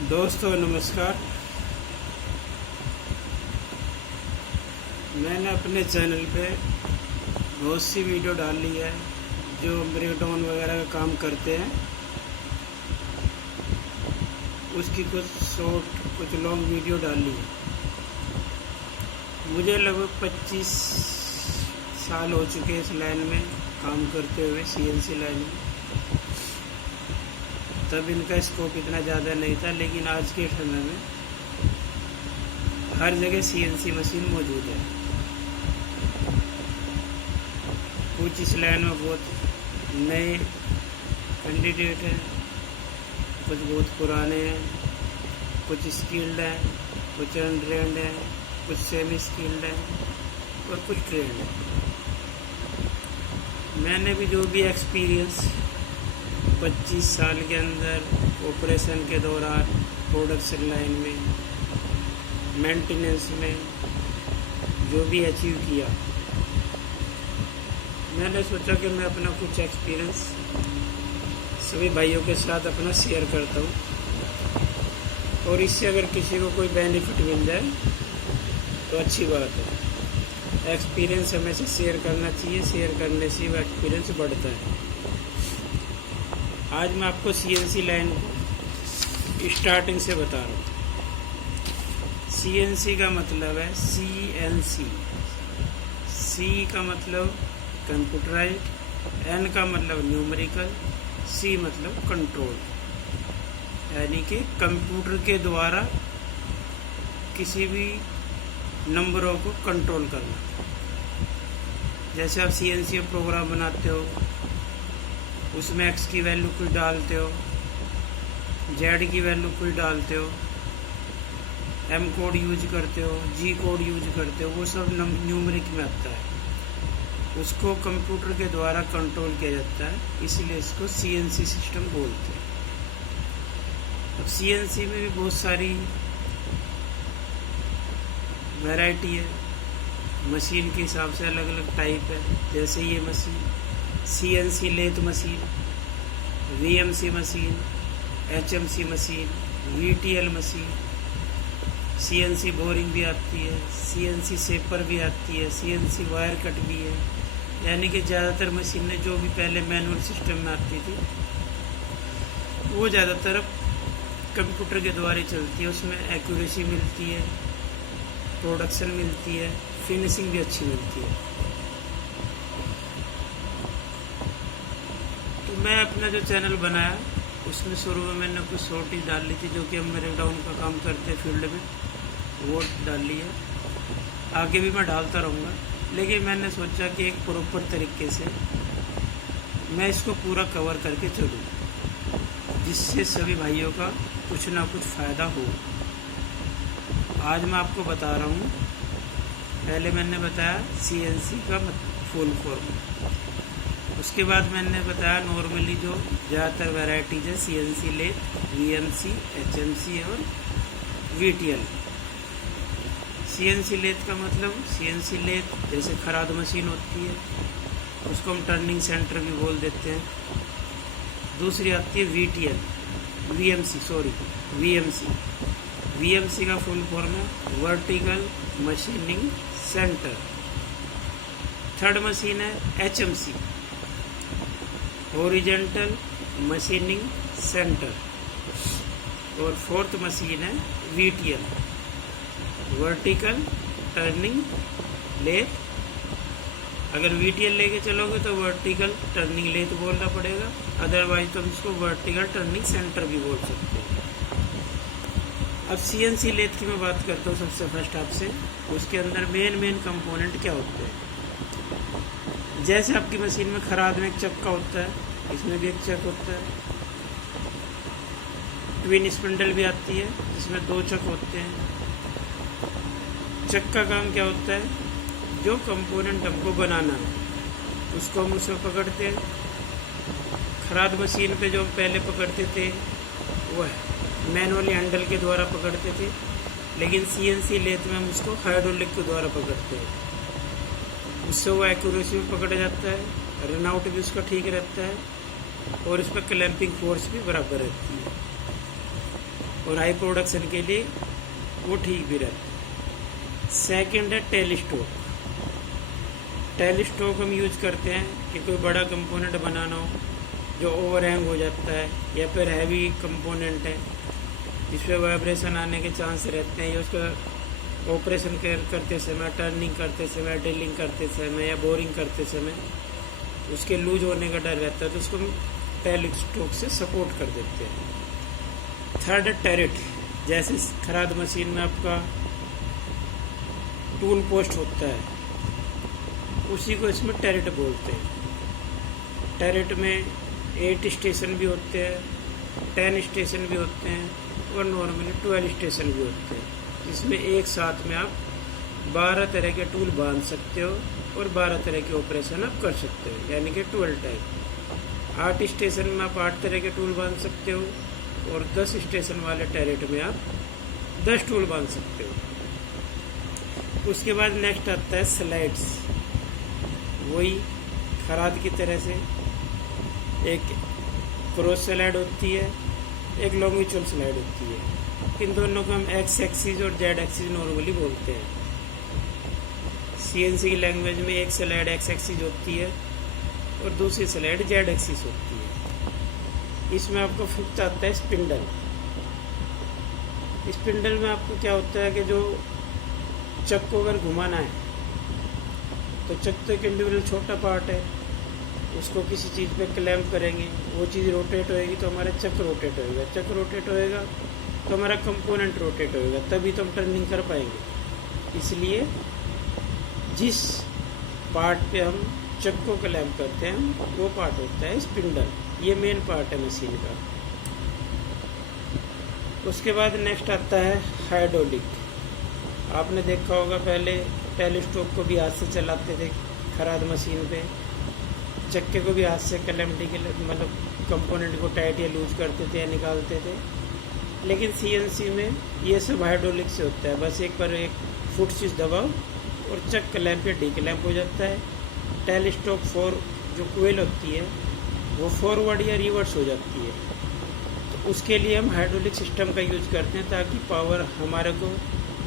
दोस्तों नमस्कार। मैंने अपने चैनल पे बहुत सी वीडियो डाली है जो ब्रेकडाउन वगैरह का काम करते हैं। उसकी कुछ शॉर्ट कुछ लॉन्ग वीडियो डाली है। मुझे लगभग 25 साल हो चुके हैं इस लाइन में काम करते हुए, CNC लाइन में। तब इनका स्कोप इतना ज़्यादा नहीं था, लेकिन आज के समय में हर जगह CNC मशीन मौजूद है। कुछ इस लाइन में बहुत नए कैंडिडेट हैं, कुछ बहुत पुराने हैं, कुछ स्किल्ड हैं, कुछ अनट्रेंड हैं, कुछ सेमी स्किल्ड हैं और कुछ ट्रेंड हैं। मैंने भी जो भी एक्सपीरियंस 25 साल के अंदर ऑपरेशन के दौरान प्रोडक्शन लाइन में मेंटेनेंस में जो भी अचीव किया, मैंने सोचा कि मैं अपना कुछ एक्सपीरियंस सभी भाइयों के साथ अपना शेयर करता हूँ और इससे अगर किसी को कोई बेनिफिट मिल जाए तो अच्छी बात है। एक्सपीरियंस हमेशा शेयर करना चाहिए, शेयर करने से वो एक्सपीरियंस बढ़ता है। आज मैं आपको CNC लाइन को स्टार्टिंग से बता रहा हूँ। CNC का मतलब है CNC। C का मतलब कंप्यूटराइज्ड, N का मतलब न्यूमेरिकल, C मतलब कंट्रोल, यानी कि कंप्यूटर के द्वारा किसी भी नंबरों को कंट्रोल करना। जैसे आप CNC में प्रोग्राम बनाते हो, उसमें X की वैल्यू कुछ डालते हो, Z की वैल्यू कुछ डालते हो, M कोड यूज करते हो, G कोड यूज करते हो, वो सब न्यूमेरिक में आता है। उसको कंप्यूटर के द्वारा कंट्रोल किया जाता है, इसलिए इसको CNC सिस्टम बोलते हैं। अब CNC में भी बहुत सारी वैरायटी है, मशीन के हिसाब से अलग अलग टाइप है। जैसे ये machine CNC lathe machine, VMC machine, HMC machine, VTL machine, CNC boring भी आती है, CNC शेपर भी आती है, CNC वायर कट भी है। यानी कि ज़्यादातर मशीनें जो भी पहले मैनुअल सिस्टम में आती थी वो ज़्यादातर कंप्यूटर के द्वारा चलती है। उसमें एक्यूरेसी मिलती है, प्रोडक्शन मिलती है, फिनिशिंग भी अच्छी मिलती है। मैं अपना जो चैनल बनाया उसमें शुरू में मैंने कुछ शॉर्टेज डाल ली थी, जो कि हम ब्रेकडाउन का काम करते हैं फील्ड में, वो डाल ली है। आगे भी मैं डालता रहूँगा, लेकिन मैंने सोचा कि एक प्रॉपर तरीके से मैं इसको पूरा कवर करके चलूँ, जिससे सभी भाइयों का कुछ ना कुछ फ़ायदा हो। आज मैं आपको बता रहा हूँ। पहले मैंने बताया CNC का फुल फॉर्म, उसके बाद मैंने बताया नॉर्मली जो ज़्यादातर वैराइटीज है CNC लेथ, VMC, HMC और VTL। CNC लेथ का मतलब CNC लेथ जैसे खराद मशीन होती है, उसको हम टर्निंग सेंटर भी बोल देते हैं। दूसरी आती है VMC का फुल फॉर्म है vertical machining centre. Third machine है HMC, हॉरिजॉन्टल मशीनिंग सेंटर। और फोर्थ मशीन है VTL, वर्टिकल टर्निंग लेथ। अगर VTL लेके चलोगे तो वर्टिकल टर्निंग लेथ बोलना पड़ेगा, अदरवाइज तो इसको वर्टिकल टर्निंग सेंटर भी बोल सकते हैं। अब CNC लेथ की मैं बात करता हूँ सबसे फर्स्ट आपसे। उसके अंदर मेन कंपोनेंट क्या होते हैं। जैसे आपकी मशीन में खराद में एक चक्का होता है, इसमें भी एक चक होता है। ट्विन स्पिंडल भी आती है जिसमें 2 चक होते हैं। चक का काम क्या होता है, जो कंपोनेंट हमको बनाना है उसको हम उसमें पकड़ते हैं। खराद मशीन पे जो हम पहले पकड़ते थे वो है मैनुअली हैंडल के द्वारा पकड़ते थे, लेकिन CNC लेथ में हम उसको हाइड्रोलिक के द्वारा पकड़ते हैं। उससे वो एक्यूरेसी में पकड़ा जाता है, रनआउट भी उसका ठीक रहता है और इस पर क्लैंपिंग फोर्स भी बराबर रहती है। और हाई प्रोडक्शन के लिए वो ठीक भी रहता है। सेकंड है टेल स्टॉक। टेल स्टॉक हम यूज करते हैं कि कोई बड़ा कंपोनेंट बनाना हो जो ओवरहैंग हो जाता है, या फिर हैवी कंपोनेंट है जिसमें वाइब्रेशन आने के चांस रहते हैं, या उसका ऑपरेशन करते समय, टर्निंग करते समय, ड्रिलिंग करते समय या बोरिंग करते समय उसके लूज होने का डर रहता है, तो उसको हम टेल स्टॉक से सपोर्ट कर देते हैं। थर्ड टैरेट, जैसे खराद मशीन में आपका टूल पोस्ट होता है, उसी को इसमें टैरेट बोलते हैं। टैरेट में 8 स्टेशन भी होते हैं, 10 स्टेशन भी होते हैं और नॉर्मली 12 स्टेशन भी होते हैं, जिसमें एक साथ में आप 12 तरह के टूल बांध सकते हो और 12 तरह के ऑपरेशन आप कर सकते हो, यानी कि 12 टाइप। 8 स्टेशन में आप 8 तरह के टूल बांध सकते हो और 10 स्टेशन वाले टैरेट में आप 10 टूल बांध सकते हो। उसके बाद नेक्स्ट आता है स्लाइड्स। वही खराद की तरह से एक क्रॉस स्लाइड होती है, एक लॉन्गिट्यूडल स्लाइड होती है। इन दोनों को हम एक्स एक्सिस और जेड एक्सिस नॉर्मली बोलते हैं। सीएनसी की लैंग्वेज में एक स्लाइड एक्स एक्सिस होती है और दूसरी स्लाइड जेड एक्सिस होती है। इसमें आपको फिफ्थ आता है स्पिंडल। स्पिंडल में आपको क्या होता है कि जो चक को अगर घुमाना है तो चक तो एक इंडिविजुअल छोटा पार्ट है, उसको किसी चीज़ पे क्लैम्प करेंगे, वो चीज़ रोटेट होएगी तो हमारा चक रोटेट होएगा, चक रोटेट होएगा तो हमारा कंपोनेंट रोटेट होएगा, तभी तो हम टर्निंग कर पाएंगे। इसलिए जिस पार्ट पे हम चक को क्लैम्प करते हैं वो पार्ट होता है स्पिंडल। ये मेन पार्ट है मशीन का। उसके बाद नेक्स्ट आता है हाइड्रोलिक। आपने देखा होगा पहले टेलीस्कोप को भी हाथ से चलाते थे खराद मशीन पे, चक्के को भी हाथ से क्लैम्प के मतलब कंपोनेंट को टाइट या लूज करते थे या निकालते थे। लेकिन सीएनसी में ये सब हाइड्रोलिक से होता है, बस एक पर एक फुट स्विच दबाओ और चक क्लैम्प या डी क्लैम्प हो जाता है। टेलीस्कोप 4 जो कोयल होती है वो फॉरवर्ड या रिवर्स हो जाती है, तो उसके लिए हम हाइड्रोलिक सिस्टम का यूज करते हैं ताकि पावर हमारे को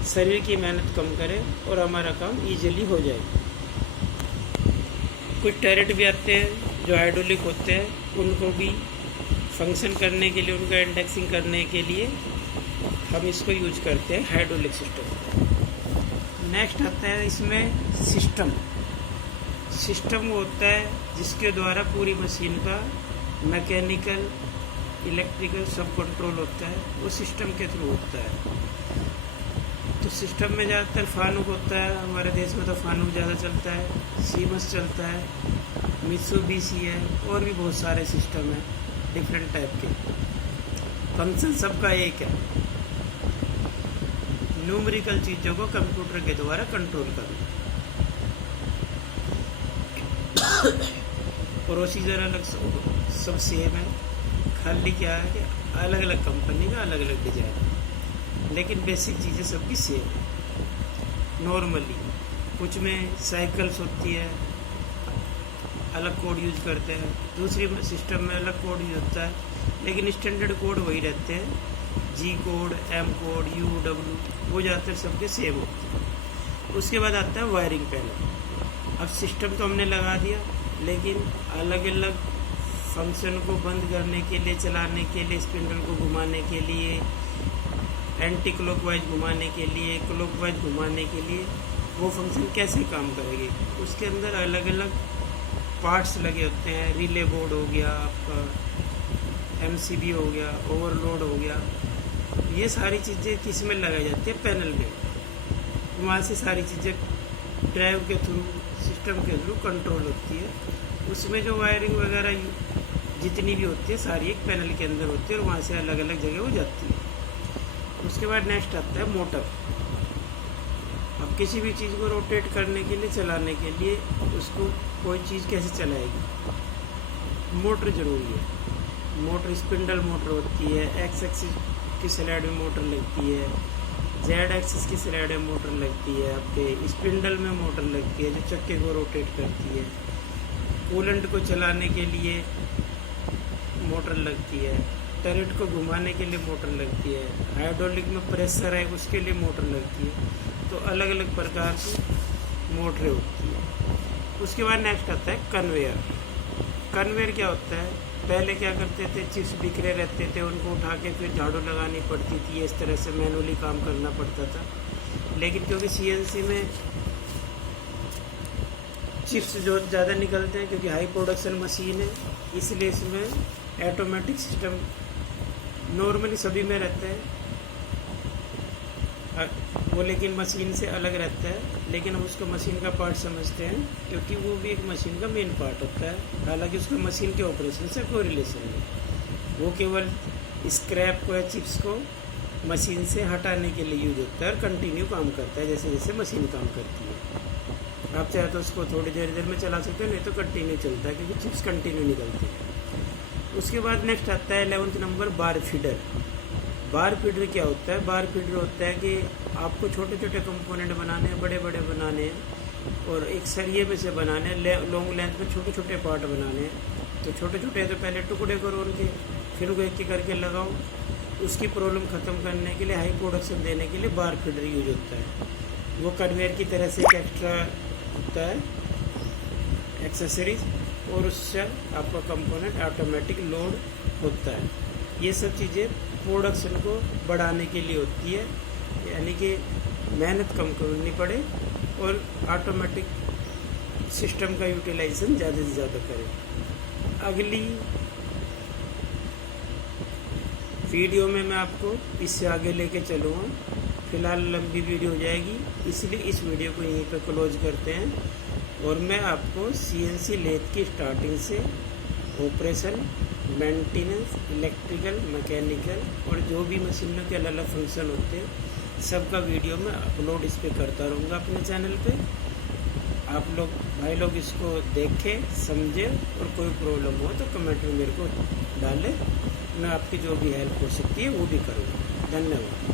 शरीर की मेहनत कम करे और हमारा काम इजीली हो जाए। कुछ टैरेट भी आते हैं जो हाइड्रोलिक होते हैं, उनको भी फंक्शन करने के लिए, उनका इंडेक्सिंग करने के लिए हम इसको यूज करते हैं हाइड्रोलिक सिस्टम। नेक्स्ट आता है इसमें सिस्टम। सिस्टम वो होता है जिसके द्वारा पूरी मशीन का मैकेनिकल, इलेक्ट्रिकल सब कंट्रोल होता है, वो सिस्टम के थ्रू होता है। तो सिस्टम में ज़्यादातर फानुक होता है, हमारे देश में तो फानुक ज़्यादा चलता है, सीमस चलता है, मित्सुबिशी है, और भी बहुत सारे सिस्टम हैं डिफरेंट टाइप के। फंक्शन सबका एक है, न्यूमेरिकल चीज़ों को कंप्यूटर के द्वारा कंट्रोल करना। प्रोसीजर अलग सब सेम है, खाली क्या है कि अलग अलग कंपनी का अलग अलग डिजाइन है, लेकिन बेसिक चीज़ें सबकी सेम है। नॉर्मली कुछ में साइकिल्स होती है, अलग कोड यूज करते हैं, दूसरी सिस्टम में अलग कोड यूज होता है, लेकिन स्टैंडर्ड कोड वही रहते हैं, G code, M code, U, W, वो ज़्यादातर सबके सेम होते हैं। उसके बाद आता है वायरिंग पैनल। अब सिस्टम तो हमने लगा दिया, लेकिन अलग अलग फंक्शन को बंद करने के लिए, चलाने के लिए, स्पिंडल को घुमाने के लिए, एंटी क्लॉकवाइज घुमाने के लिए, क्लॉकवाइज घुमाने के लिए, वो फंक्शन कैसे काम करेगी, उसके अंदर अलग अलग पार्ट्स लगे होते हैं। रिले बोर्ड हो गया आपका, एमसीबी हो गया, ओवरलोड हो गया, ये सारी चीज़ें किस में लगाई जाती है, पैनल में। वहाँ से सारी चीज़ें ड्राइव के थ्रू, सिस्टम के थ्रू कंट्रोल होती है। उसमें जो वायरिंग वगैरह जितनी भी होती है सारी एक पैनल के अंदर होती है और वहाँ से अलग अलग जगह हो जाती है। उसके बाद नेक्स्ट आता है मोटर। अब किसी भी चीज़ को रोटेट करने के लिए, चलाने के लिए, उसको कोई चीज़ कैसे चलाएगी, मोटर ज़रूरी है। मोटर स्पिंडल मोटर होती है, एक्स एक्सिस की स्लाइड में मोटर लगती है, जेड एक्सिस की स्लाइड में मोटर लगती है, आपके स्पिंडल में मोटर लगती है जो चक्के को रोटेट करती है। कूलेंट को चलाने के लिए मोटर लगती है, टर्रेट को घुमाने के लिए मोटर लगती है, हाइड्रोलिक में प्रेशर है उसके लिए मोटर लगती है। तो अलग अलग प्रकार की मोटरें होती है। उसके बाद नेक्स्ट आता है कन्वेयर। कन्वेयर क्या होता है, पहले क्या करते थे, चिप्स बिखरे रहते थे, उनको उठा के फिर झाड़ू लगानी पड़ती थी, इस तरह से मैनुअली काम करना पड़ता था। लेकिन क्योंकि सीएनसी में चिप्स जो ज़्यादा निकलते हैं, क्योंकि हाई प्रोडक्शन मशीन है, इसलिए इसमें ऑटोमेटिक सिस्टम नॉर्मली सभी में रहता है वो, लेकिन मशीन से अलग रहता है। लेकिन हम उसको मशीन का पार्ट समझते हैं, क्योंकि वो भी एक मशीन का मेन पार्ट होता है। हालांकि उसका मशीन के ऑपरेशन से कोई रिलेशन नहीं, वो केवल स्क्रैप को या चिप्स को मशीन से हटाने के लिए यूज होता है और कंटिन्यू काम करता है जैसे जैसे मशीन काम करती है। आप चाहे तो उसको थोड़ी देर में चला सकते हैं, नहीं तो कंटिन्यू चलता है, क्योंकि चिप्स कंटिन्यू निकलती है। उसके बाद नेक्स्ट आता है 11th नंबर, बार फीडर। बार फीडर क्या होता है, बार फीडर होता है कि आपको छोटे छोटे कंपोनेंट बनाने हैं, बड़े बड़े बनाने हैं, और एक सरिये में से बनाने हैं, लॉन्ग लेंथ में छोटे छोटे पार्ट बनाने हैं। तो छोटे छोटे तो पहले टुकड़े करो उनके, फिर उनको एक करके लगाओ। उसकी प्रॉब्लम ख़त्म करने के लिए, हाई प्रोडक्शन देने के लिए बार फीडर यूज होता है। वो कन्वेयर की तरह से एक एक्स्ट्रा होता है एक्सेसरीज, और उससे आपका कंपोनेंट ऑटोमेटिक लोड होता है। ये सब चीज़ें प्रोडक्शन को बढ़ाने के लिए होती है, यानी कि मेहनत कम करनी पड़े और ऑटोमेटिक सिस्टम का यूटिलाइजेशन ज़्यादा से ज़्यादा करें। अगली वीडियो में मैं आपको इससे आगे लेके चलूँगा। फ़िलहाल लंबी वीडियो हो जाएगी, इसलिए इस वीडियो को यहीं पर क्लोज करते हैं। और मैं आपको सीएनसी लेथ की स्टार्टिंग से ऑपरेशन, मेंटेनेंस, इलेक्ट्रिकल, मैकेनिकल और जो भी मशीनों के अलग अलग फंक्शन होते हैं, सबका वीडियो मैं अपलोड इस पर करता रहूँगा अपने चैनल पे। आप लोग भाई लोग इसको देखें, समझें, और कोई प्रॉब्लम हो तो कमेंट में मेरे को डालें। मैं आपकी जो भी हेल्प हो सकती है वो भी करूँगा। धन्यवाद।